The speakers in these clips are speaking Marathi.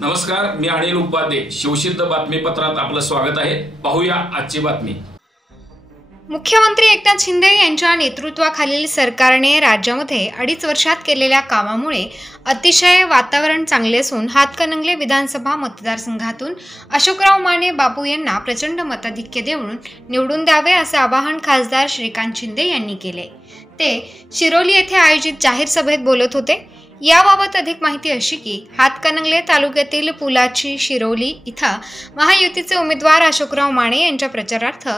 नमस्कार, मी अनिल उपाध्ये. शिवसिद्ध बातमीपत्रात आपलं स्वागत आहे. पाहूया आजची बातमी. मुख्यमंत्री एकनाथ शिंदे यांच्या नेतृत्वाखालील सरकारने राज्यामध्ये 2.5 वर्षात केलेल्या कामामुळे अतिशय वातावरण चांगले असून हातकणंगले विधानसभा मतदारसंघातून अशोकराव माने बापू यांना प्रचंड मताधिक्य देऊन निवडून द्यावे असे आवाहन खासदार श्रीकांत शिंदे यांनी केले. ते शिरोली येथे आयोजित जाहीर सभेत बोलत होते. याबाबत अधिक माहिती अशी की हातकणंगले तालुक्यातील पुलाची शिरोली इथं महायुतीचे उमेदवार अशोकराव माने यांच्या प्रचारार्थ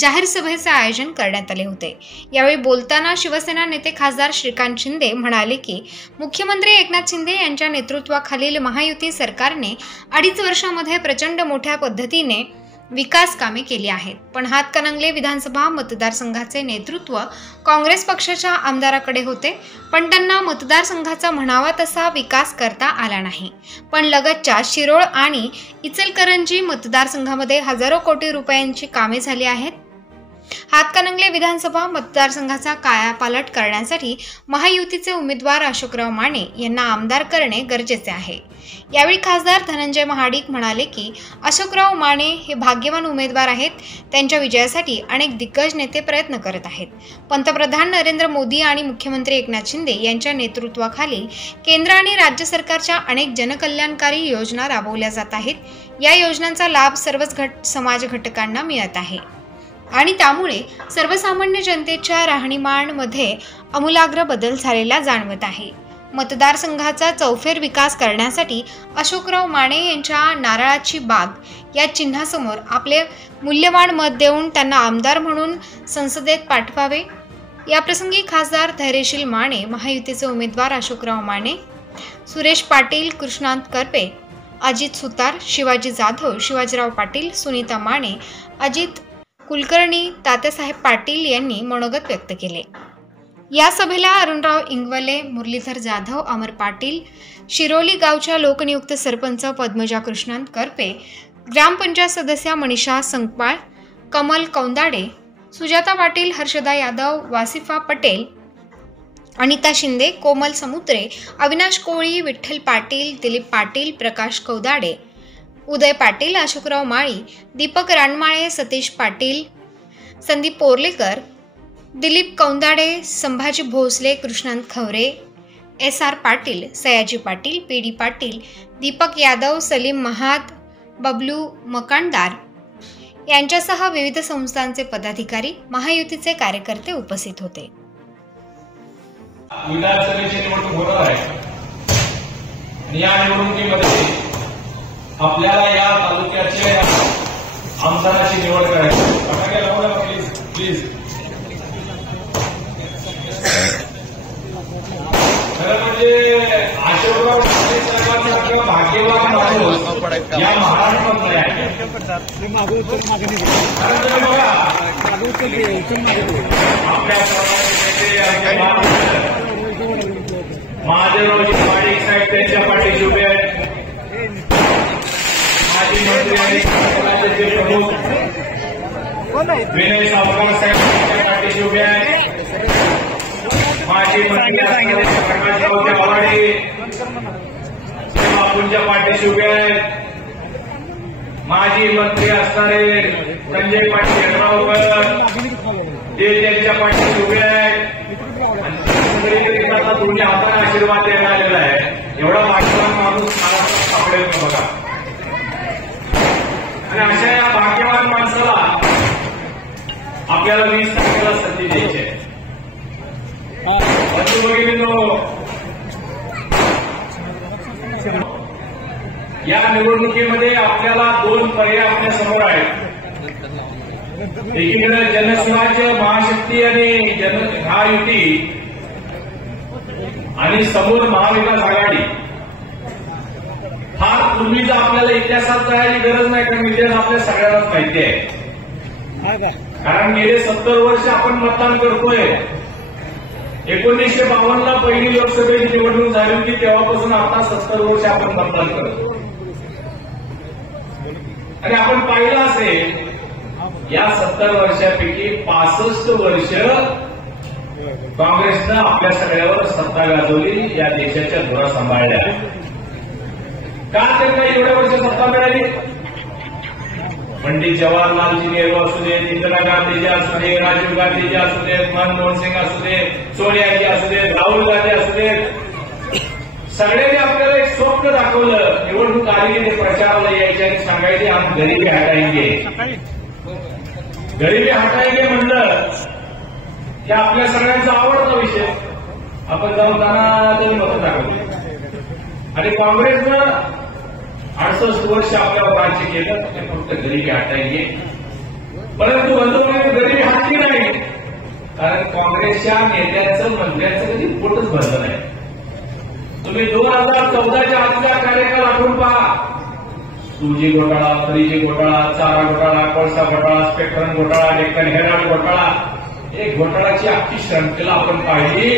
जाहीर सभेचे आयोजन करण्यात आले होते. यावेळी बोलताना शिवसेना नेते खासदार श्रीकांत शिंदे म्हणाले की मुख्यमंत्री एकनाथ शिंदे यांच्या नेतृत्वाखालील महायुती सरकारने 2.5 वर्षामध्ये प्रचंड मोठ्या पद्धतीने विकास कामे केली आहेत. पण हातकणंगले विधानसभा मतदारसंघाचे नेतृत्व काँग्रेस पक्षाच्या आमदाराकडे होते, पण त्यांना मतदारसंघाचा म्हणावा तसा विकास करता आला नाही. पण लगतच्या शिरोळ आणि इचलकरंजी मतदारसंघामध्ये हजारो कोटी रुपयांची कामे झाली आहेत. हातकणंगले विधानसभा मतदारसंघाचा कायापालट करण्यासाठी महायुतीचे उमेदवार अशोकराव माने यांना आमदार करणे गरजेचे आहे. यावेळी खासदार धनंजय महाडिक म्हणाले की अशोकराव माने हे भाग्यवान उमेदवार आहेत. त्यांच्या विजयासाठी अनेक दिग्गज नेते प्रयत्न करत आहेत. पंतप्रधान नरेंद्र मोदी आणि मुख्यमंत्री एकनाथ शिंदे यांच्या नेतृत्वाखाली केंद्र आणि राज्य सरकारच्या अनेक जनकल्याणकारी योजना राबवल्या जात आहेत. या योजनांचा लाभ सर्वच समाज घटकांना मिळत आहे आणि त्यामुळे सर्वसामान्य जनतेच्या राहणीमानमध्ये आमूलाग्र बदल झालेला जाणवत आहे. मतदारसंघाचा चौफेर विकास करण्यासाठी अशोकराव माने यांच्या नारळाची बाग या चिन्हासमोर आपले मूल्यवान मत देऊन त्यांना आमदार म्हणून संसदेत पाठवावे. याप्रसंगी खासदार धैर्यशील माने, महायुतीचे उमेदवार अशोकराव माने, सुरेश पाटील, कृष्णांत करपे, अजित सुतार, शिवाजी जाधव, शिवाजीराव पाटील, सुनीता माने, अजित कुलकर्णी, तात्यासाहेब पाटील यांनी मनोगत व्यक्त केले. या सभेला अरुणराव इंगवले, मुरलीधर जाधव, अमर पाटील, शिरोली गावच्या लोकनियुक्त सरपंच पद्मजा कृष्णांत करपे, ग्रामपंचायत सदस्या मनीषा संकपाळ, कमल कौंदाडे, सुजाता पाटील, हर्षदा यादव, वासिफा पटेल, अनिता शिंदे, कोमल समुद्रे, अविनाश कोळी, विठ्ठल पाटील, दिलीप पाटील, प्रकाश कौदाडे, उदय पाटील, अशोकराव माळी, दीपक रानमाळे, सतीश पाटील, संदीप पोर्लेकर, दिलीप कौंदाडे, संभाजी भोसले, कृष्णांत खवरे, SR पाटील, सयाजी पाटील, PD पाटील, दीपक यादव, सलीम महाद, बबलू मकानदार यांच्यासह विविध संस्थांचे पदाधिकारी, महायुतीचे कार्यकर्ते उपस्थित होते. आपल्याला या तालुक्याचे आमदाराची निवड करायची. प्लीज खरं म्हणजे अशोकराव साहेबांसारखं भाग्यवान माणूस या महाराष्ट्रात नाही आहे. महादेवरावजी पाटील साहेब त्यांच्या पाठीशी उभे आहेत. माजी मंत्री आणि समाजाचे प्रमुख विनय सावकार साहेब त्यांच्या पाठीशी उभे आहेत. माजी मंत्री प्रकाशराव देवाडे बापूंच्या पाठीशी उभे आहेत. माजी मंत्री असणारे संजय पाटील यड्रावकर ते त्यांच्या पाठीशी उभे आहेत. आता दोन्ही हाताने आशीर्वाद द्यायला आलेला आहे. एवढा भाग्यवान माणूस महाराष्ट्रात सापडेल का बघा. आणि अशा या भाग्यवान माणसाला आपल्याला 20 तारखेला संधी द्यायची आहे. या निवडणुकीमध्ये आपल्याला 2 पर्याय आपल्या समोर आहेत. एकीकडे जनस्वराज्य महाशक्ती आणि महायुती आणि समोर महाविकास आघाडी. फार पूर्वीचा आपल्याला इतिहासात जायची गरज नाही, कारण इतिहास आपल्या सगळ्यांनाच माहिती आहे. कारण गेले 70 वर्ष आपण मतदान करतोय. 1952ला पहिली लोकसभेची निवडणूक झाली होती, तेव्हापासून आता 70 वर्ष आपण मतदान करतो. आणि आपण पाहिलं असेल या 70 वर्षापैकी 65 वर्ष काँग्रेसनं आपल्या सगळ्यावर सत्ता गाजवली, या देशाच्या धुरा सांभाळल्या. का त्यांना एवढ्या वर्ष सत्ता मिळाली? पंडित जवाहरलालजी नेहरू असू देत, इंदिरा गांधीजी असू दे, राजीव गांधीजी असू देत, मनमोहन सिंग असू दे, सोनियाजी असू देत, राहुल गांधी असू देत, सगळ्यांनी आपल्याला एक स्वप्न दाखवलं. निवडणूक आली की ते प्रचाराला यायचे आणि सांगायचे हम गरीबी हटाएंगे. गरीबी हटाएंगे म्हणलं की आपल्या सगळ्यांचा आवडता विषय. आपण जाऊन त्यांना मतं दाखवली आणि काँग्रेसनं 68 वर्ष आपल्यावर राज्य केलं. ते फक्त गरीबी हटाएंगे, परंतु बंधुभाई गरीबी हटली नाही, कारण काँग्रेसच्या नेत्यांचं मंत्र्यांचं कधी पोटच भरलं नाही. तुम्ही 2014च्या आजचा कार्यकाळ आठवून पहा. 2G घोटाळा, 3G घोटाळा, चारा घोटाळा, कोळसा घोटाळा, स्पेक्ट्रम घोटाळा, डेक्कन हेराल्ड घोटाळा, एक घोटाळ्याची अख्खी श्रृंखला आपण पाहिली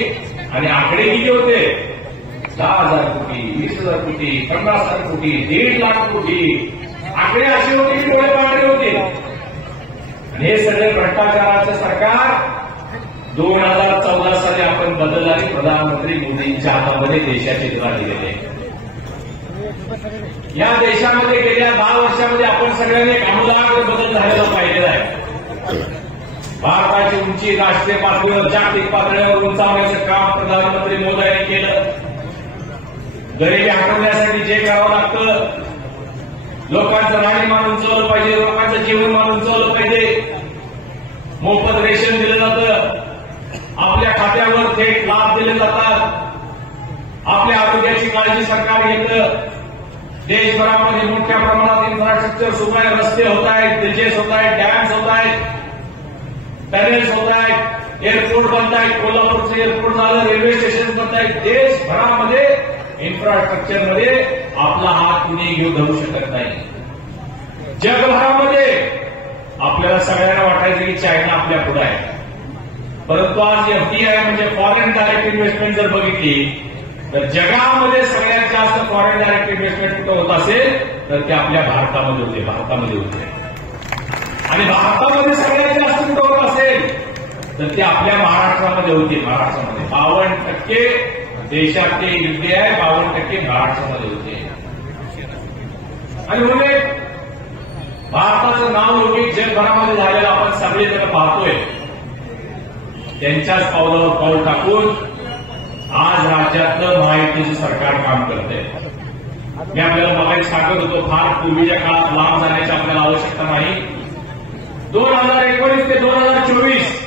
आणि आकडे किती होते? 10,000 कोटी, 20,000 कोटी, 50,000 कोटी, 1.5 लाख कोटी. आकडे असे होते की डोळे पांढरे होते. आणि हे सगळे भ्रष्टाचाराचं सरकार 2014 साली आपण बदललं आणि प्रधानमंत्री मोदींच्या हातामध्ये देशाचे दिवा दिलेले. या देशामध्ये गेल्या 10 वर्षामध्ये आपण सगळ्यांनी एक आमूलाग्र बदल झालेला पाहिलेला आहे. भारताची उंची राष्ट्रीय पातळीवर, जागतिक पातळीवर उंचावण्याचं काम प्रधानमंत्री मोदींनी केलं. गरिबी हटवण्यासाठी जे करावं लागतं, लोकांचं राहणीमान उंचावलं पाहिजे, लोकांचं जीवनमान उंचावलं पाहिजे, मोफत रेशन दिलं जातं, आपल्या खात्यावर थेट लाभ दिले जातात, आपल्या आरोग्याची काळजी सरकार घेतं. देशभरामध्ये मोठ्या प्रमाणात इन्फ्रास्ट्रक्चर सुरू आहे, रस्ते होत आहेत, ब्रिजेस होत आहेत, डॅम्स होत आहेत, टनेल्स होत आहेत, एअरपोर्ट बनत आहेत, कोल्हापूरचं एअरपोर्ट झालं, रेल्वे स्टेशन बनत आहेत. देशभरामध्ये इन्फ्रास्ट्रक्चरमध्ये आपला हात कुणी घेऊ धरू शकत नाही. जगभरामध्ये आपल्याला सगळ्यांना वाटायचं की चायना आपल्या पुढे आहे, परंतु आज FDI म्हणजे फॉरेन डायरेक्ट इन्व्हेस्टमेंट जर बघितली तर जगामध्ये सगळ्यात जास्त फॉरेन डायरेक्ट इन्व्हेस्टमेंट कुठं होत असेल तर ते आपल्या भारतामध्ये होते. आणि भारतामध्ये सगळ्यात जास्त कुठं होत असेल तर ते आपल्या महाराष्ट्रामध्ये होते. महाराष्ट्रामध्ये 52% देशातले FDI 52% महाराष्ट्रामध्ये होते. आणि म्हणून भारताचं नाव लौकिक जगभरामध्ये झालेलं आपण सगळेजण पाहतोय. त्यांच्याच पावलावर पाऊल टाकून आज राज्यातलं महायुतीचं सरकार काम करतंय. मी आपल्याला बघायला सांगत होतो, फार पूर्वीच्या काळात लांब जाण्याची आपल्याला आवश्यकता नाही. 2019 ते 2024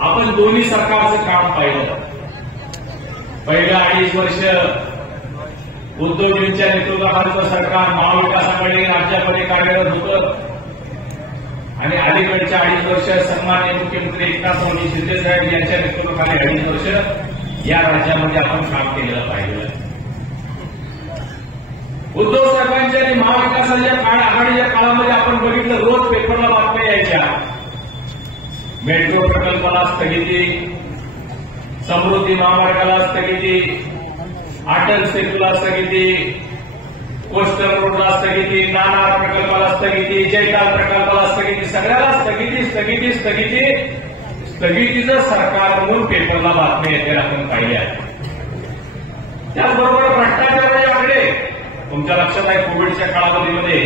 आपण दोन्ही सरकारचं काम पाहिलं. पहिल्या 2.5 वर्ष उद्धवजींच्या नेतृत्वाखालचं सरकार महाविकास आघाडी राज्यामध्ये कार्यरत होतं आणि अलीकडच्या 2.5 वर्ष सन्माननीय मुख्यमंत्री एकनाथ शिंदे साहेब यांच्या नेतृत्वाखाली 2.5 वर्ष या राज्यामध्ये आपण काम केलेलं पाहिलं. उद्धव साहेबांच्या आणि महाविकासाच्या आघाडीच्या काळामध्ये आपण बघितलं, रोज पेपरला बातम्या यायच्या. मेट्रो प्रकल्पाला स्थगिती, समृद्धी महामार्गाला स्थगिती, अटल सेतूला स्थगिती, कोस्टल रोडला स्थगिती, नाणार प्रकल्पाला स्थगिती, जयताल प्रकल्पाला स्थगिती, सगळ्याला स्थगितीचं सरकार म्हणून पेपरला बातम्या येते आपण पाहिल्या. त्याचबरोबर भ्रष्टाचाराचे आकडे तुमच्या लक्षात आहे. कोविडच्या कालावधीमध्ये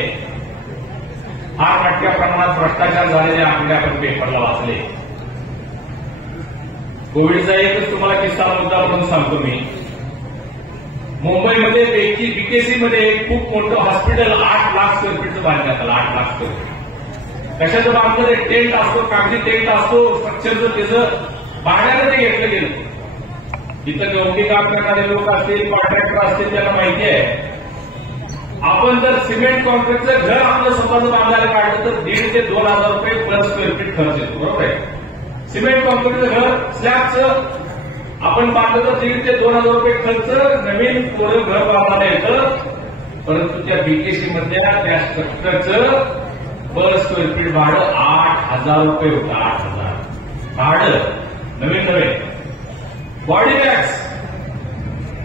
फार मोठ्या प्रमाणात भ्रष्टाचार झालेले आकडे आपण पेपरला वाचले. कोविडचा एकच तुम्हाला किस्सा मुद्दा म्हणून सांगतो मी. मुंबईमध्ये बीकेसी मध्ये खूप मोठं हॉस्पिटल 8 लाख स्क्वेअर फीटचं बांधण्यात आलं. 8 लाख स्क्वेअर फीट कशाचं बांधलं? टेंट असतो, कागदी टेंट असतो, स्ट्रक्चरचं त्याचं भाड्यानं ते घेतलं गेलं. तिथं गवंडी काम करणारे लोक असतील, कॉन्ट्रॅक्टर असतील, त्यांना माहिती आहे. आपण जर सिमेंट कॉन्क्रीटचं घर आपलं स्वतःचं बांधायला काढलं तर 1,500 ते 2,000 रुपये पर स्क्वेअर फीट खर्च येतो. बरोबर आहे. सिमेंट कॉन्क्रीटचं घर स्लॅबचं आपण बांधलं तर 1,500 ते 2,000 रुपये खर्च नवीन थोडं घर बांधायला येतं. परंतु त्या बीकेसी मधल्या त्या स्ट्रक्चरचं पर स्क्वेअर फीट भाडं 8,000 रुपये होतं. 8,000 भाडं नवीन. बॉडी बॅग्स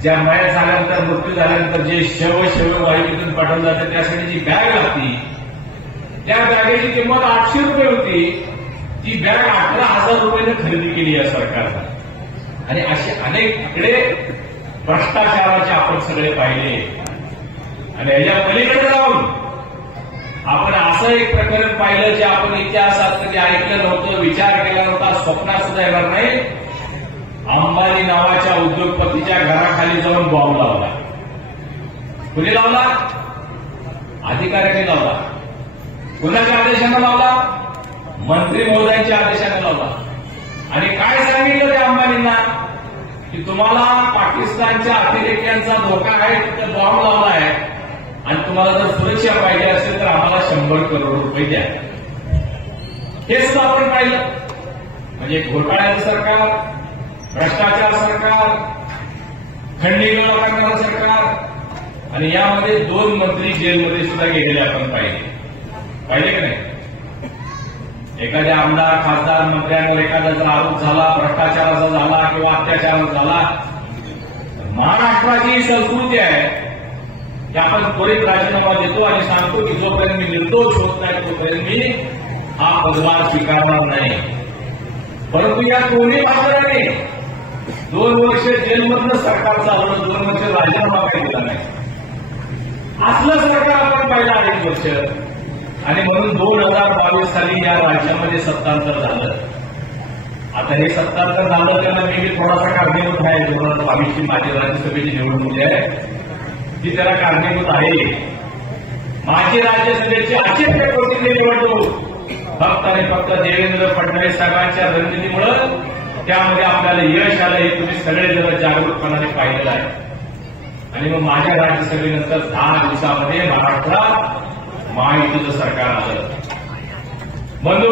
ज्या मयत झाल्यानंतर, मृत्यू झाल्यानंतर जे शव वाहिनीतून पाठवलं जातं त्यासाठी जी बॅग लागती, त्या बॅगेची किंमत 800 रुपये होती. ती बॅग 18,000 रुपयाने खरेदी केली या सरकारनं. आणि असे अनेक आकडे भ्रष्टाचाराचे आपण सगळे पाहिले. आणि याच्या पलीकडे जाऊन आपण असं एक प्रकरण पाहिलं जे आपण इतिहासात कधी ऐकलं नव्हतं, विचार केला नव्हता, स्वप्नात सुद्धा येणार नाही. अंबानी नावाच्या उद्योगपतीच्या घराखाली जाऊन बॉम्ब लावला. कुणी लावला? अधिकाऱ्यांनी लावला. कुणाच्या आदेशानं लावला? मंत्री महोदयांच्या आदेशाने लावला. आणि काय सांगितलं त्या अंबानींना की तुम्हाला पाकिस्तानच्या अतिरेक्यांचा धोका आहे, तिथे बॉम्ब लावला आहे आणि तुम्हाला जर सुरक्षा पाहिजे असेल तर आम्हाला 100 करोड रुपये द्या. हे सुद्धा आपण पाहिलं. म्हणजे घोटाळ्याचं सरकार, भ्रष्टाचार सरकार, खंडणी करणारं सरकार आणि यामध्ये 2 मंत्री जेलमध्ये सुद्धा गेलेले आपण पाहिले की नाही? एखाद्या आमदार, खासदार, मंत्र्यांवर एखाद्याचा आरोप झाला, भ्रष्टाचाराचा झाला किंवा अत्याचाराचा झाला, महाराष्ट्राची संस्कृती आहे की आपण त्वरित राजीनामा देतो आणि सांगतो की जोपर्यंत मी निर्दोष होत नाही तोपर्यंत मी हा पदभार स्वीकारणार नाही. परंतु या दोन्ही आमदारांनी 2 वर्ष जेलमधलं सरकार चालवलं, 2 वर्ष राजीनामा काही दिला नाही. असलं सरकार आपण पाहिलं 2.5 वर्ष. आणि म्हणून 2022 साली या राज्यामध्ये सत्तांतर झालं. आता हे सत्तांतर झालं त्याला मी थोडासा कारणीभूत आहे. 2022 ची माझी राज्यसभेची निवडणूक आहे ती त्याला कारणीभूत आहे. माझी राज्यसभेची अचिंत्य कोटीची निवडणूक फक्त आणि फक्त देवेंद्र फडणवीस साहेबांच्या रणनीतीमुळं त्यामध्ये आपल्याला यश आलं हे तुम्ही सगळे जण जागरूकपणाने पाहिलेलं आहे. आणि मग माझ्या राज्यसभेनंतर 10 दिवसामध्ये महाराष्ट्रात महायुतीचं सरकार आलं. बंधू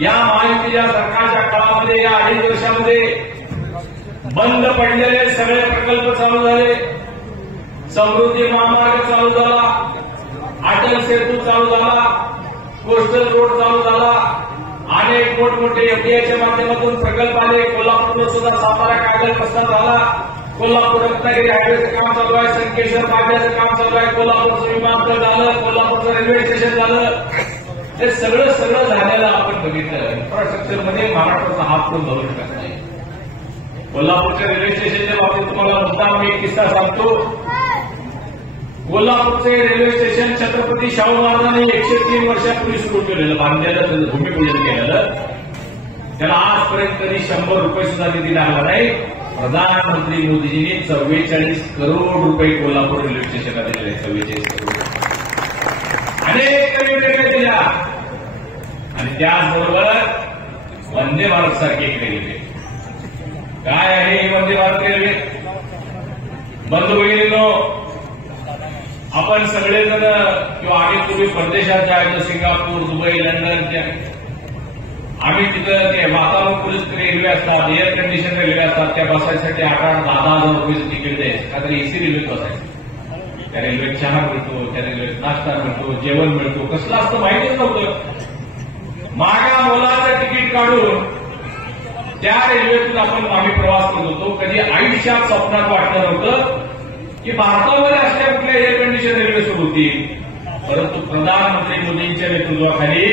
या महायुतीच्या सरकारच्या काळामध्ये या 2.5 वर्षामध्ये बंद पडलेले सगळे प्रकल्प चालू झाले. समृद्धी महामार्ग चालू झाला, अटल सेतू चालू झाला, कोस्टल रोड चालू झाला, अनेक मोठमोठे एफडीआयच्या माध्यमातून प्रकल्प आले. कोल्हापूरला सुद्धा सातारा कागल रस्ता झाला. कोल्हापूर रत्नागिरी हायवेचं काम चालू आहे. संकेश्वर पाट्याचं काम चालू आहे. कोल्हापूरचं विमानतळ झालं, कोल्हापूरचं रेल्वे स्टेशन झालं. हे सगळं झालेलं आपण बघितलं. इन्फ्रास्ट्रक्चरमध्ये महाराष्ट्राचा हात कोण धरू शकत नाही. कोल्हापूरच्या रेल्वे स्टेशनच्या बाबतीत तुम्हाला मुद्दाम मी एक किस्सा सांगतो. कोल्हापूरचे रेल्वे स्टेशन छत्रपती शाहू महाराजांनी 103 वर्षापूर्वी सुरू केलेलं, बांधलेलं, त्याचं भूमिपूजन केलेलं. त्याला आजपर्यंत कधी 100 रुपये सुद्धा निधी लागला नाही. प्रधानमंत्री मोदीजींनी 44 करोड रुपये कोल्हापूर रेल्वे स्टेशनला दिलेले. 44 करोड अनेक रेल्वे दिल्या. आणि त्याचबरोबर वंदे भारत सारखी एक रेल्वे. काय आहे ही वंदे भारत रेल्वे? बंधू भगिनींनो, आपण सगळेजण किंवा आम्ही तुम्ही परदेशात जायचं, सिंगापूर, दुबई, लंडन, आम्ही तिथं ते वातावरण रेल्वे असतात, एअर कंडिशन रेल्वे असतात, त्या बसायसाठी 8,000-10,000 रुपयाचं तिकीट द्यायचं. काहीतरी एसी रेल्वेत बसायचं. त्या रेल्वेत चहा मिळतो, त्या रेल्वेत नाश्ता मिळतो, जेवण मिळतो. कसलं असतं माहितीच नव्हतं. मागा मोलाचं तिकीट काढून त्या रेल्वेतून आम्ही प्रवास करत होतो. कधी आयुष्यात स्वप्नात वाटलं नव्हतं की भारतामध्ये अशा कुठल्या एअर कंडिशन रेल्वे सुरू होतील. परंतु प्रधानमंत्री मोदींच्या नेतृत्वाखाली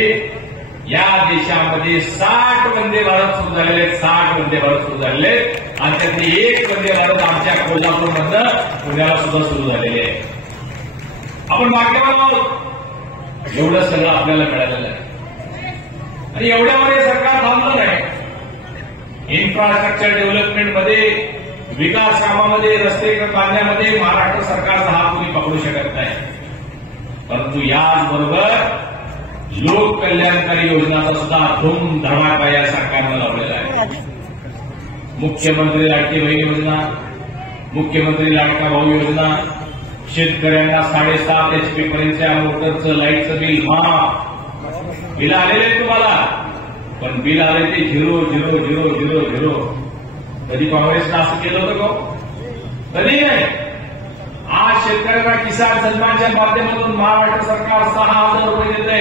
या देशामध्ये 60 वंदे भारत सुरू झालेले आहेत. 60 वंदे भारत सुरू झालेले आहेत आणि त्यातले 1 वंदे भारत आमच्या कोल्हापूरमधनं पुण्याला सुद्धा सुरू झालेले आहे. आपण भाग्यवान आहोत. एवढं सगळं आपल्याला मिळालेलं आहे. आणि एवढ्यामध्ये सरकार थांबलं नाही. इन्फ्रास्ट्रक्चर डेव्हलपमेंटमध्ये, विकास कामामध्ये, रस्ते बांधण्यामध्ये महाराष्ट्र सरकारचा हात कोणी पकडू शकत नाही. परंतु याचबरोबर लोक कल्याणकारी योजनाचा सुद्धा धूमधडाका या सरकारनं लावलेला आहे. मुख्यमंत्री लाडकी बहीण योजना, मुख्यमंत्री लाडका भाऊ योजना, शेतकऱ्यांना 7.5 HP पर्यंतच्या मोटरचं लाईटचं बिल माफ. बिल आलेले तुम्हाला, पण बिल आले ते 0. कधी काँग्रेसनं असं केलं होतं का? कधी नाही. आज शेतकऱ्यांना किसान सन्मानच्या माध्यमातून महाराष्ट्र सरकार 6,000 रुपये देते,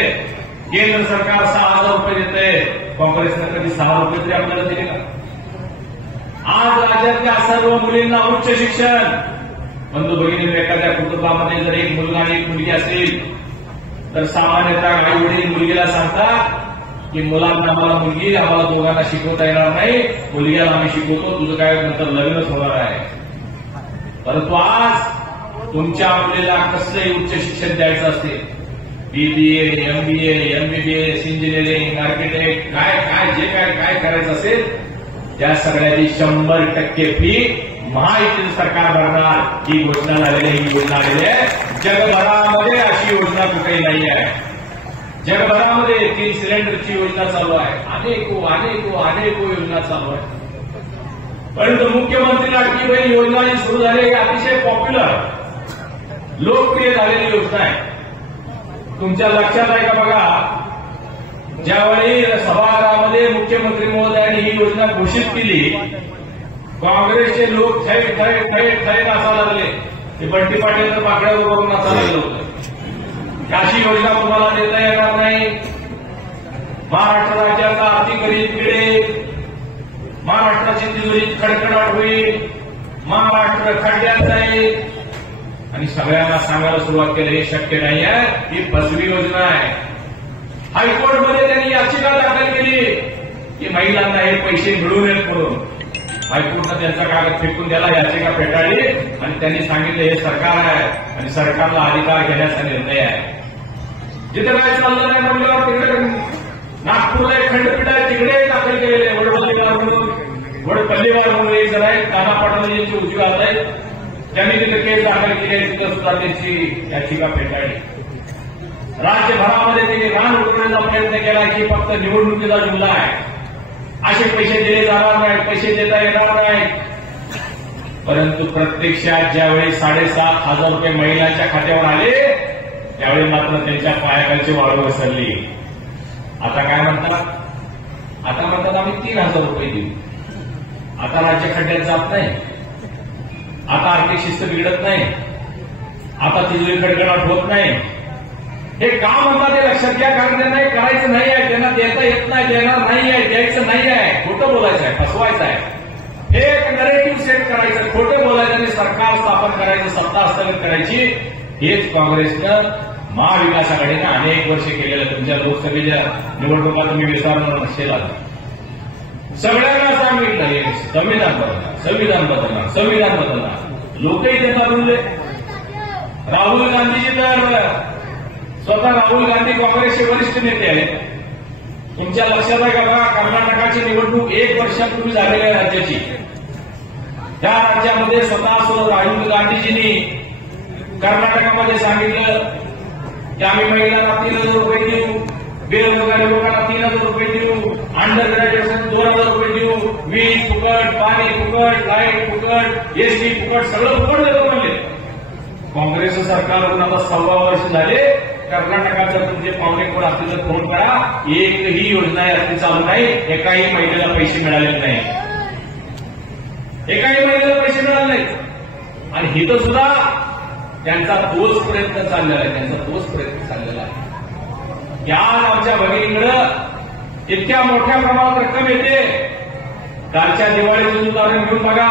केंद्र सरकार 6,000 रुपये देते. काँग्रेसनं कधी 6 रुपये तरी आपल्याला दिले का? आज राज्यातल्या सर्व मुलींना उच्च शिक्षण. बंधू भगिनी, एखाद्या कुटुंबामध्ये जर एक मुलगा आणि एक मुलगी असेल तर सामान्यतः आई वडील मुलगीला सांगतात की मुलांना आम्हाला मुलगी, आम्हाला दोघांना शिकवता येणार नाही, मुलग्याला आम्ही शिकवतो, तुझं काय नंतर लग्नच होणार आहे. परंतु आज तुमच्या मुलीला कसलंही उच्च शिक्षण द्यायचं असते, BBA, MBA, MBBS, engineering, architect, काय जे काय करायचं असेल त्या सगळ्याची 100% फी महायुतीचं सरकार भरणार. ही घोषणा झालेली आहे. ही योजना आलेली आहे. जगभरामध्ये अशी योजना कुठेही नाही आहे. जगभरामध्ये 3 सिलेंडरची योजना चालू आहे. अनेक योजना चालू आहे. परंतु मुख्यमंत्री लाडकी बहीण योजना जी सुरू झाली ही अतिशय पॉप्युलर, लोकप्रिय झालेली योजना आहे. तुमच्या लक्षात आहे का बघा, ज्यावेळी सभागृहामध्ये मुख्यमंत्री महोदयांनी ही योजना घोषित केली, काँग्रेसचे लोक थैट नाचा लागले. ते बंटी पाटीलचं पाकड्यावर करून नाचा लागलं होतं. अशी योजना तुम्हाला देता येणार नाही. महाराष्ट्र राज्याचा आर्थिक गरीब पिढे, महाराष्ट्राची तिजोरी खडखडाट होईल, महाराष्ट्र खड्ड्यात जाईल आणि सगळ्यांना सांगायला सुरुवात केली हे शक्य नाही आहे, ही फसवी योजना आहे. हायकोर्टमध्ये त्यांनी याचिका दाखल केली की महिलांना हे पैसे मिळू नयेत म्हणून. हायकोर्टनं त्यांचा कागद फेकून द्यायला याचिका फेटाळली आणि त्यांनी सांगितलं हे सरकार आहे आणि सरकारला अधिकार घेण्याचा निर्णय आहे. जिथे काय चाललं नाही म्हटलं तिकडे नागपूरला एक खंडपीठ आहे, तिकडे दाखल केलेले वडपल्लीवार म्हणून एक जण आहे, नाना पाटील यांची उजवी हात आहे, त्यांनी तिथे केस दाखल केली आहे. तिथं सुद्धा त्यांची याचिका फेटाळली. राज्यभरामध्ये त्यांनी रान उडवण्याचा प्रयत्न केला की फक्त निवडणुकीचा जुमला आहे, असे पैसे दिले जाणार नाहीत, पैसे देता येणार नाहीत. परंतु प्रत्यक्षात ज्यावेळी 7,500 रुपये महिलांच्या खात्यावर आले त्यावेळी मात्र त्यांच्या पायाखालची वाळू घसरली. आता काय म्हणतात? आता म्हणतात आम्ही 3,000 रुपये देऊ. आता राज्य खड्ड्यात जात नाही, आता आर्थिक शिस्त बिघडत नाही, आता तिजोरी खडखडाट होत नाही. हे का म्हणतात ते लक्षात घ्या, कारण त्यांना करायचं नाही आहे, त्यांना देता येत नाही, देणार नाही आहे, द्यायचं नाही आहे, खोटं बोलायचं आहे, फसवायचं आहे. हे एक नरेटिव्ह सेट करायचं, खोटं बोलायचं आणि सरकार स्थापन करायचं, सत्ता हस्तगत करायची. हेच काँग्रेसनं महाविकास आघाडीनं अनेक वर्ष केलेलं. तुमच्या लोकसभेच्या निवडणुका तुम्ही विचारणार नसेल, सगळ्यांना सांगितलं हे संविधान बदलणार. लोकही त्यांना बोलले. राहुल गांधीजी तर स्वतः राहुल गांधी काँग्रेसचे वरिष्ठ नेते आहेत. तुमच्या लक्षात आहे का बघा, कर्नाटकाची निवडणूक 1 वर्षापूर्वी झालेली आहे राज्याची. त्या राज्यामध्ये स्वतः राहुल गांधीजींनी कर्नाटकामध्ये सांगितलं की आम्ही महिलांना 3,000 रुपये देऊ, बेरोजगारी लोकांना 3,000 रुपये देऊ, अंडर ग्रॅज्युएशन 2,000 रुपये देऊ, वीज फुकट, पाणी फुकट, लाईट फुकट, एसटी फुकट, सगळं फुकट देतो म्हणले. काँग्रेसचं सरकारवरून आता 6 वर्ष झाले. कर्नाटकाचं तुमचे पाहुणे कोण असतील तर फोन करा, एकही योजना याची चालू नाही, एकाही महिलेला पैसे मिळाले नाही, एकाही महिलेला पैसे मिळाले नाही. आणि हिथं सुद्धा त्यांचा तोच प्रयत्न चाललेला आहे. की आज आमच्या भगिनीकडं इतक्या मोठ्या प्रमाणात रक्कम येते. कालच्या दिवाळीचं उदाहरण घेऊन बघा.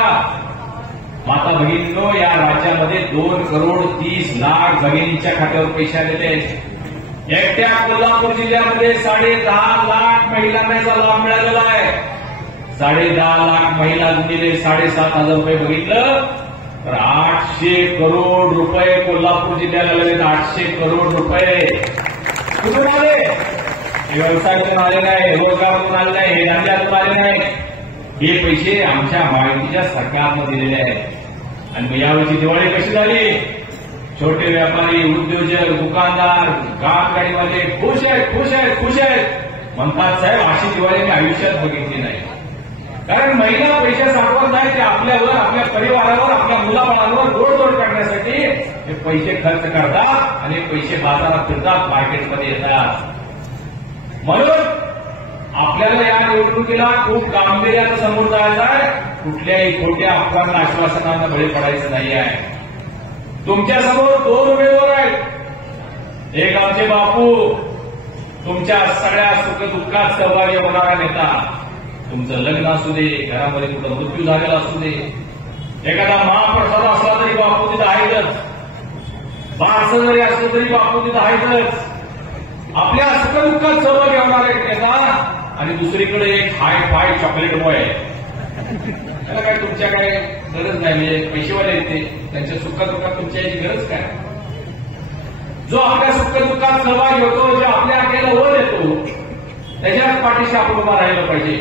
माता भगिनींनो, या राज्यामध्ये 2,30,00,000 भगिनींच्या खात्यावर पैसे आलेले आहेत. एकट्या कोल्हापूर जिल्ह्यामध्ये 10.5 लाख महिलांना याचा लाभ मिळालेला आहे. 10.5 लाख महिला गुणिले 7,500 रुपये बघितलं तर 800 करोड रुपये कोल्हापूर जिल्ह्याला आलेले. 800 करोड रुपये कुठून आले? हे व्यवसायातून आले नाही, रोजगारातून आले नाही, हे धंद्यातून आले नाही. हे पैसे आमच्या महायुतीच्या सरकारनं दिलेले आहेत. आणि यावर्षी दिवाळी कशी झाली? छोटे व्यापारी, उद्योजक, दुकानदार, गाडीवाले खुश आहेत म्हणतात. साहेब, अशी दिवाळी मी आयुष्यात बघितली नाही. कारण महिला पैसे साठवत नाही, ते आपल्यावर, आपल्या परिवारावर, आपल्या मुलाबाळांवर गोडधोड करण्यासाठी हे पैसे खर्च करतात आणि पैसे बाजारात फिरतात, मार्केटमध्ये येतात. म्हणून आपल्याला या निवडणुकीला खूप गांभीर्यानं समोर जायचं आहे. कुठल्याही खोट्या अफवांना, आश्वासनांना बळी पडायचं नाही आहे. तुमच्या समोर 2 उमेदवार आहेत. एक आमचे बापू, तुमच्या सगळ्या सुखदुःखात सहभागी होणारा नेता. तुमचं लग्न असू दे, घरामध्ये कुठं मृत्यू झालेला असू दे, एखादा महाप्रसाद असला तरी बापू तिथं आहेतच, बारसं जरी असलं तरी बापू तिथं आहेतच. आपल्या सुखदुःखात सहभागी होणारा एक नेता. आणि दुसरीकडे एक हाय फाय चॉकलेट बॉय, त्याला काय तुमच्या काय गरज नाही, म्हणजे पैसेवाले येते त्यांच्या सुखदुःखात तुमच्या याची गरज काय? जो आपल्या सुखदुःखात सहभागी होतो, जो आपल्या आपल्याला वर येतो, त्याच्याच पाठीशी आपण उभा राहिलं पाहिजे.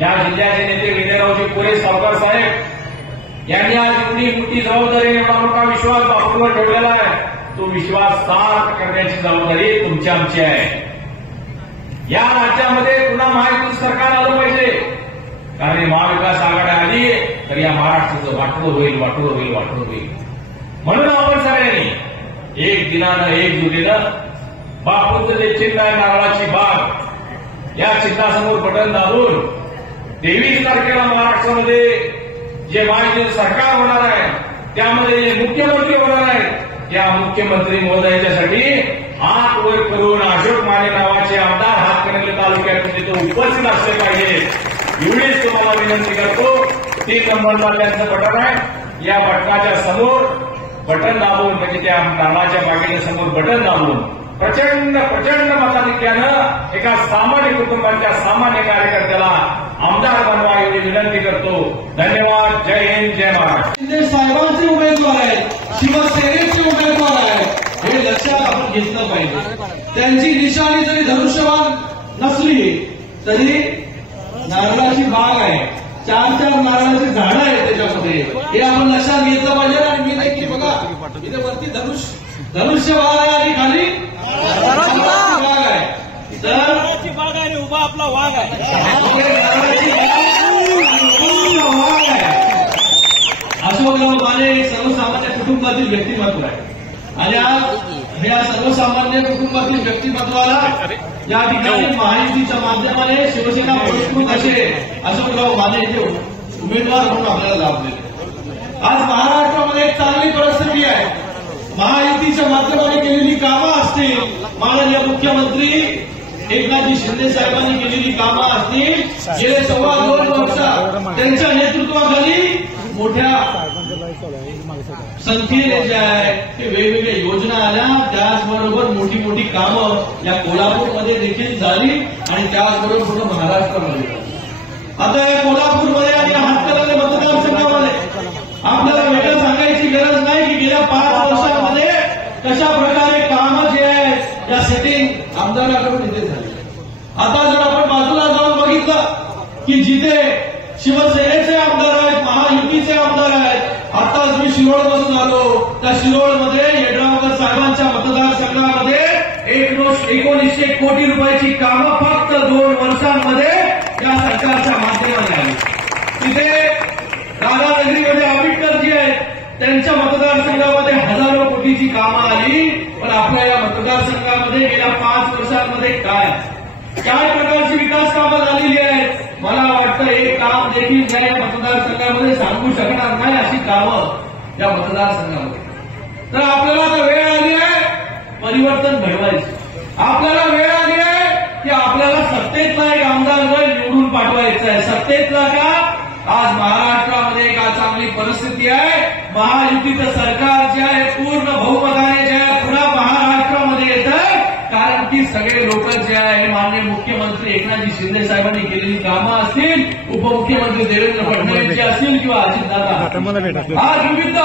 या जिल्ह्याचे नेते विजयरावजी कोरे सावकार साहेब यांनी आज एवढी मोठी जबाबदारी, एवढा मोठा विश्वास बापूंवर ठेवलेला आहे. तो विश्वास सार्थ करण्याची जबाबदारी तुमची आमची आहे. या राज्यामध्ये पुन्हा महायुती सरकार आलं पाहिजे, कारण महाविकास आघाडी आली तर या महाराष्ट्राचं वाटोळं होईल, वाटोळं होईल, वाटोळं होईल. म्हणून आपण सगळ्यांनी एक दिनानं एक जुटीनं बापूंचं जे चिन्ह आहे नारळाची बाग, या चिन्हासमोर बटन दाबून 23 तारखेला महाराष्ट्रामध्ये जे महायुतीचं सरकार होणार आहे, त्यामध्ये जे मुख्यमंत्री होणार आहेत, त्या मुख्यमंत्री महोदयाच्यासाठी हात वर करून अशोक माने नावाचे आमदार हातकणंगले तालुक्यात तिथे उपस्थित असले पाहिजे, एवढीच तुम्हाला विनंती करतो. 3 नंबरला त्यांचं बटन आहे, या बटनाच्या समोर बटन दाबून, म्हणजे त्या नारळाच्या बागेच्या समोर बटन दाबून प्रचंड मताधिक्यानं एका सामान्य कुटुंबाच्या सामान्य कार्यकर्त्याला आमदार बनवा एवढी विनंती करतो. धन्यवाद. जय हिंद, जय महाराष्ट्र. शिंदे साहेबांचे उमेदवार आहेत, शिवसेनेचे उमेदवार आहेत, हे लक्षात आपण घेतलं पाहिजे. त्यांची निशाणी जरी धनुष्यबाण नसली तरी नारळाची बाग आहे, 4 नारळाची झाडं आहेत त्याच्यामध्ये, हे आपण लक्षात घेतलं पाहिजे. आणि मी देखील बघा इथे वरती धनुष्य बाग आहे आणि खाली बाग आहे, तर बाग आहे, उभा आपला वाघ आहे. अशोकराव माने एक सर्वसामान्य कुटुंबातील व्यक्तिमत्व आहे आणि आज या सर्वसामान्य कुटुंबातील व्यक्तिमत्वाला या ठिकाणी महायुतीच्या माध्यमाने शिवसेना पुरस्कृत असे अशोकराव माने हे उमेदवार म्हणून आपल्याला लाभले. आज महाराष्ट्रामध्ये एक चांगली परिस्थिती आहे. महायुतीच्या माध्यमाने केलेली कामं असतील, माननीय मुख्यमंत्री एकनाथजी शिंदे साहेबांनी केलेली कामं असतील, गेले 2.25 वर्ष त्यांच्या नेतृत्वाखाली मोठ्या संख्येने जे आहे ते वेगवेगळ्या योजना आल्या, त्याचबरोबर मोठी मोठी कामं या कोल्हापूरमध्ये देखील झाली आणि त्याचबरोबर पूर्ण महाराष्ट्रामध्ये. आता या कोल्हापूरमध्ये आणि हातकणंगले मतदारसंघामध्ये आपल्याला वेगळं सांगायची गरज नाही की गेल्या 5 वर्षांमध्ये कशा प्रकारे कामं जे आहेत या सेटिंग आमदाराकडून इथे झाली. आता जर आपण बाजूला जाऊन बघितलं की जिथे शिवसेनेचे आमदार आहेत, महायुतीचे आमदार आहेत, आताच मी शिरोळमधून आलो, त्या शिरोळमध्ये येड्रावकर साहेबांच्या मतदारसंघामध्ये 1900 कोटी रुपयाची कामं फक्त 2 वर्षांमध्ये या सरकारच्या माध्यमाने आली. तिथे राधानगरीमध्ये आंबेडकर जी आहेत त्यांच्या मतदारसंघामध्ये हजारो कोटीची कामं आली, पण आपल्या या मतदारसंघामध्ये गेल्या 5 वर्षांमध्ये काय प्रकारची विकास कामं झालेली आहेत, मला वाटतं एक काम देखील या मतदारसंघामध्ये सांगू शकणार नाही अशी कामं या मतदारसंघामध्ये. तर आपल्याला आता वेळ आली आहे परिवर्तन घडवायचं. आपल्याला वेळ आली आहे की आपल्याला सत्तेतला एक आमदार निवडून पाठवायचा आहे. सत्तेतला का? आज महाराष्ट्रामध्ये एक चांगली परिस्थिती आहे. महायुतीचं सरकार जे आहे पूर्ण बहुमताने जे आहे पुन्हा महाराष्ट्रामध्ये येतं, कारण की सगळे लोक जे आहे माननीय मुख्यमंत्री एकनाथजी शिंदे साहेबांनी केलेली कामं असतील, उपमुख्यमंत्री देवेंद्र फडणवीस जे असतील किंवा अजितदादा, आज विविध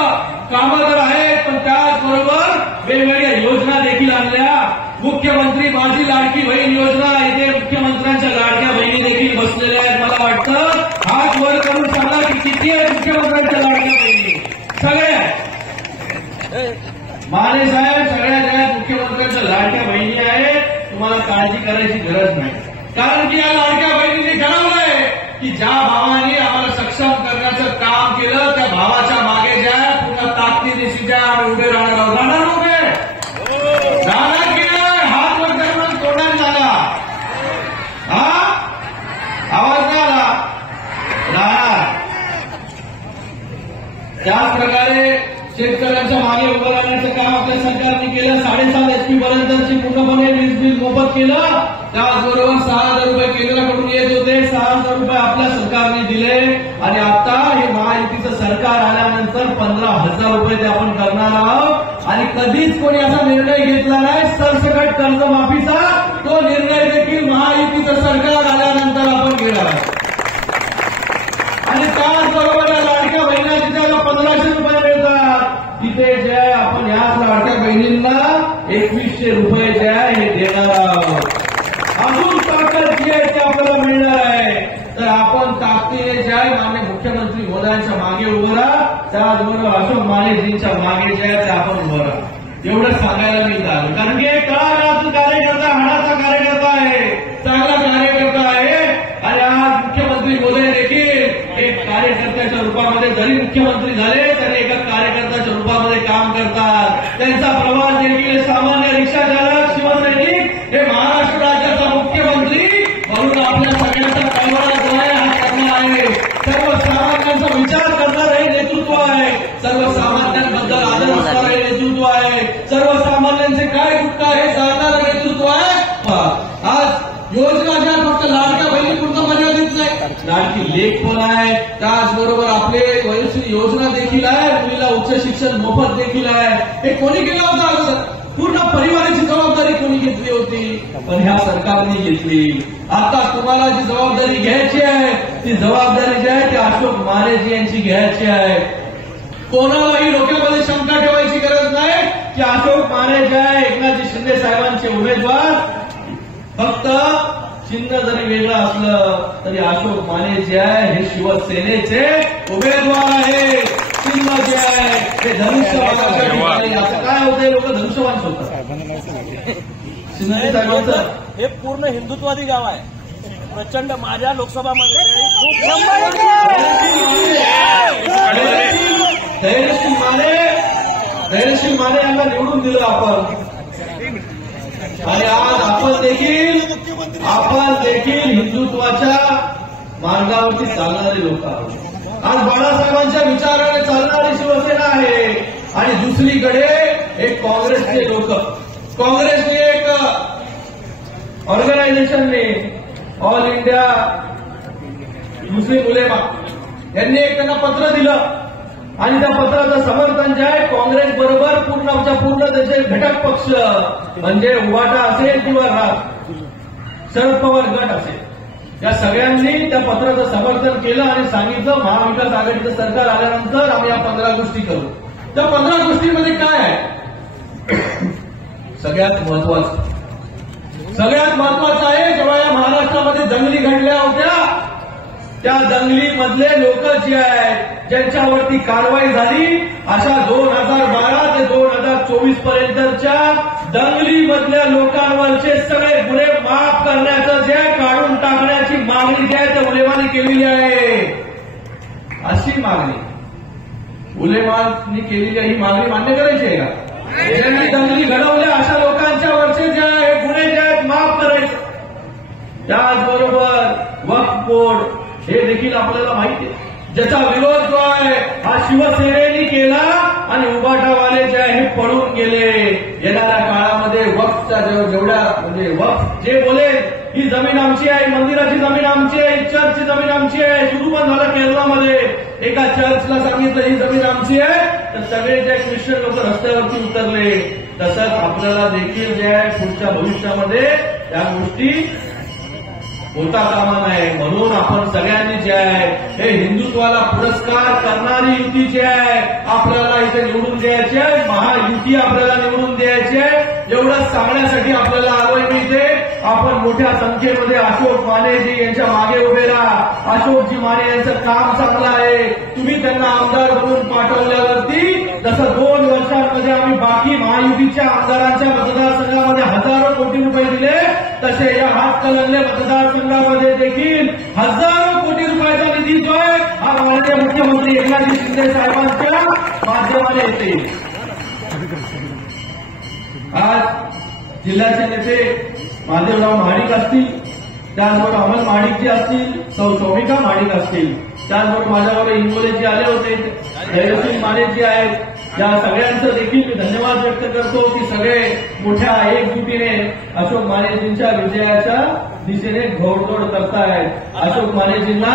कामं तर आहेत, पण त्याचबरोबर वेगवेगळ्या योजना देखील आणल्या. मुख्यमंत्री माझी लाडकी बहीण योजना, इथे मुख्यमंत्र्यांच्या लाडक्या बहिणी देखील बसलेल्या आहेत. मला वाटतं हात वर करून सांगा की किती आहेत मुख्यमंत्र्यांच्या लाडक्या बहिणी? सगळ्या माने साहेब सगळ्यात आहेत मुख्यमंत्र्यांच्या लाडक्या बहिणी आहेत. तुम्हाला काळजी करायची गरज नाही, कारण की या लाडक्या बहिणींनी ठरवलंय की ज्या भावाने आम्हाला सक्षम करण्याचं काम केलं त्या भावाच्या मागे ज्या पूर्ण ताकदीनिशी ज्या आम्ही उभे राहणार आहोत. राहणार उभे राहणार की नाही? हात वर करून तोंडाने झाला हा आवाज नाही आला. राहणार. त्याच प्रकारे शेतकऱ्यांच्या मागे उभं राहण्याचं काम आपल्या सरकारने केलं. 7.5 HP पर्यंतची पूर्णपणे वीज बिल मोफत केलं. त्याचबरोबर 6,000 रुपये केंद्राकडून येत होते, 6,000 रुपये आपल्या सरकारने दिले आणि आता हे महायुतीचं सरकार आल्यानंतर 15,000 रुपये ते आपण करणार आहोत. आणि कधीच कोणी असा निर्णय घेतला नाही सरसकट कर्जमाफीचा. तो निर्णय देखील महायुतीचं सरकार आल्यानंतर आपण घेणार आहोत. 2100 रुपये जे आहे हे देणार आहोत. अजून ताकद जी आहे ती आपल्याला मिळणार आहे. तर आपण ताकदीने जे आहे माननीय मुख्यमंत्री महोदयांच्या मागे उभं राहा, त्याचबरोबर अशोक मानेजींच्या मागे जे आहे ते आपण उभं राहा. एवढं सांगायला मी झालं, कारण की एक तळागाळाचा कार्यकर्ता, हाडाचा कार्यकर्ता आहे, चांगला कार्यकर्ता आहे. आणि आज मुख्यमंत्री महोदय देखील एक कार्यकर्त्याच्या रूपामध्ये जरी मुख्यमंत्री झाले तरी एका कार्यकर्त्याच्या रूपामध्ये काम करतात. त्यांचा प्रवास देखील सामान्य रिक्षा चालक, शिवसैनिक, हे महाराष्ट्र राज्याचा मुख्यमंत्री म्हणून आपल्या सगळ्यांचा कळवळा हा करणार आहे. सर्वसामान्यांचा विचार करणारं हे नेतृत्व आहे, सर्वसामान्यांबद्दल आदर असणारं हे नेतृत्व आहे, सर्वसामान्यांचे काय दुःख आहे जाणणारं नेतृत्व आहे. आज योजना ज्या फक्त लाडक्या बहिणी पूर्ण मर्यादित नाही, लाडकी लेख पण आहे, त्याचबरोबर आपले वयोश्री योजना देखील आहे, मुलीला उच्च शिक्षण मोफत देखील आहे. हे कोणी केलं होतं अगोदर? पूर्ण परिवाराची जबाबदारी कोणी घेतली होती? पण ह्या सरकारने घेतली. आता तुम्हाला जी जबाबदारी घ्यायची आहे ती जबाबदारी जी आहे ती अशोक मानेजी यांची घ्यायची आहे. कोणालाही डोक्यामध्ये शंका ठेवायची गरज नाही की अशोक माने जे आहे एकनाथजी शिंदे साहेबांचे उमेदवार, फक्त चिन्ह जरी वेगळं असलं तरी अशोक माने जे आहे हे शिवसेनेचे उमेदवार आहे. चिन्ह जे आहे ते धनुष्यबाणाच्या ठिकाणी. असं काय होतंय, लोक धनुष्यबाण होतात. शिंदे साहेबांचं हे पूर्ण हिंदुत्ववादी गाव आहे. प्रचंड माझ्या लोकसभामध्ये धैर्यशील माने यांना निवडून दिलं आपण. आणि आज आपण देखील हिंदुत्वाच्या मार्गावरती चालणारे लोक आहोत. आज बाळासाहेबांच्या विचाराने चालणारी शिवसेना आहे. आणि दुसरीकडे एक काँग्रेसचे लोक, काँग्रेसने एक ऑर्गनायझेशनने ऑल इंडिया मुस्लिम उलेमा यांनी एक त्यांना पत्र दिलं आणि त्या पत्राचं समर्थन जे आहे काँग्रेस बरोबर पूर्ण त्याचे घटक पक्ष म्हणजे उभाटा असेल किंवा शरद पवार गट असेल, या सगळ्यांनी त्या पत्राचं समर्थन केलं आणि सांगितलं महाविकास आघाडीचं सरकार आल्यानंतर आम्ही या 15 गोष्टी करू. त्या 15 गोष्टींमध्ये काय आहे? सगळ्यात महत्वाचं आहे, जेव्हा या महाराष्ट्रामध्ये दंगली घडल्या होत्या त्या दंगलीमधले लोक जे आहेत ज्यांच्यावरती कारवाई झाली, अशा 2012 ते 2024 पर्यंतच्या दंगलीमधल्या लोकांवरचे सगळे गुन्हे माफ करण्याचं जे काढून टाकण्याची मागणी जी आहे त्या उलेमाने केलेली आहे. अशी मागणी उलेमानी केलेली ही मागणी मान्य करायची आहे का? ज्यांनी दंगली घडवल्या अशा लोकांच्यावरचे जे आहे गुन्हे जे आहेत माफ करायचे. त्याचबरोबर वक्फ बोर्ड हे देखील आपल्याला माहिती आहे, ज्याचा विरोध जो आहे हा शिवसेनेने केला आणि उबाटावाले जे आहे हे पळून गेले. येणाऱ्या काळामध्ये वक्फच्या जेवढ्या म्हणजे वक्फ जे बोले ही जमीन आमची आहे, मंदिराची जमीन आमची आहे, चर्चची जमीन आमची आहे, सुरू पण झालं केरळमध्ये, एका चर्चला सांगितलं ही जमीन आमची आहे तर सगळे जे ख्रिश्चन लोक रस्त्यावरती उतरले. तसंच आपल्याला देखील जे आहे पुढच्या भविष्यामध्ये त्या गोष्टी होता कामा नये. म्हणून आपण सगळ्यांनी जे आहे हे हिंदुत्वाला पुरस्कार करणारी युती जी आहे आपल्याला इथे निवडून द्यायची आहे, महायुती आपल्याला निवडून द्यायची आहे. एवढंच सांगण्यासाठी आपल्याला आलोय मी इथे. आपण मोठ्या संख्येमध्ये अशोक मानेजी यांच्या मागे उभे राहा. अशोकजी माने यांचं काम चांगलं आहे. तुम्ही त्यांना आमदार म्हणून पाठवल्यावरती जसं 2 वर्षांमध्ये आम्ही बाकी महायुतीच्या आमदारांच्या मतदारसंघामध्ये हजारो कोटी रुपये दिले, तसे या हातकणंगले मतदारसंघामध्ये देखील हजारो कोटी रुपयाचा निधी जो आहे हा माननीय मुख्यमंत्री एकनाथजी शिंदे साहेबांच्या माध्यमाने येते. आज जिल्ह्याचे नेते महादेवराव महाडिक असतील, त्याचबरोबर अमल महाडिक जी असतील, सौ शौमिका महाडिक असतील, त्याचबरोबर माझ्यावर इंगोलेजी आले होते, धैर्यशील माने जी आहेत, या सगळ्यांचं देखील मी धन्यवाद व्यक्त करतो की सगळे मोठ्या एकजुटीने अशोक मानेजींच्या विजयाच्या दिशेने घोडदौड करतायत. अशोक मानेजींना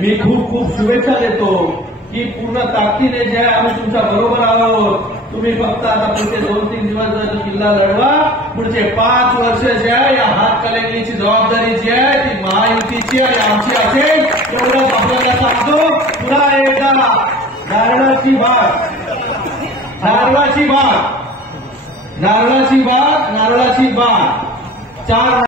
मी खूप खूप शुभेच्छा देतो की पूर्ण ताकदीने जे आहे आम्ही तुमच्या बरोबर आहोत. तुम्ही फक्त आता पुढचे 2-3 दिवस जर किल्ला लढवा, पुढचे 5 वर्ष जे आहे या हातकणंगलेची जबाबदारी जी आहे ती महायुतीची आणि आमची असेल. एवढंच आपल्याला सांगतो. पुन्हा एकदा धारणाची बाग नारळाची बाग 4